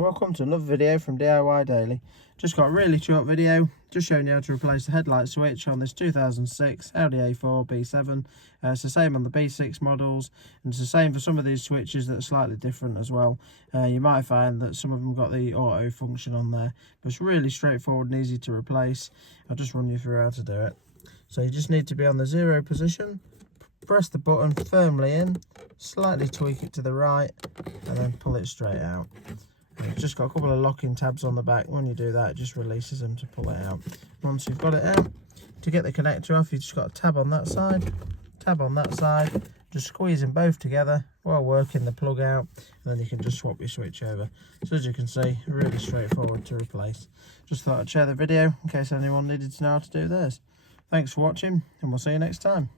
Welcome to another video from DIY Daily. Just got a really short video just showing you how to replace the headlight switch on this 2006 Audi A4 B7. It's the same on the B6 models, and it's the same for some of these switches that are slightly different as well. You might find that some of them got the auto function on there, but it's really straightforward and easy to replace. I'll just run you through how to do it. So you just need to be on the 0 position, press the button firmly in, slightly tweak it to the right, and then pull it straight out. It's just got a couple of locking tabs on the back. When you do that, it just releases them to pull it out. Once you've got it out, to get the connector off, you've just got a tab on that side, tab on that side. Just squeeze them both together while working the plug out, and then you can just swap your switch over. So as you can see, really straightforward to replace. Just thought I'd share the video in case anyone needed to know how to do this. Thanks for watching, and we'll see you next time.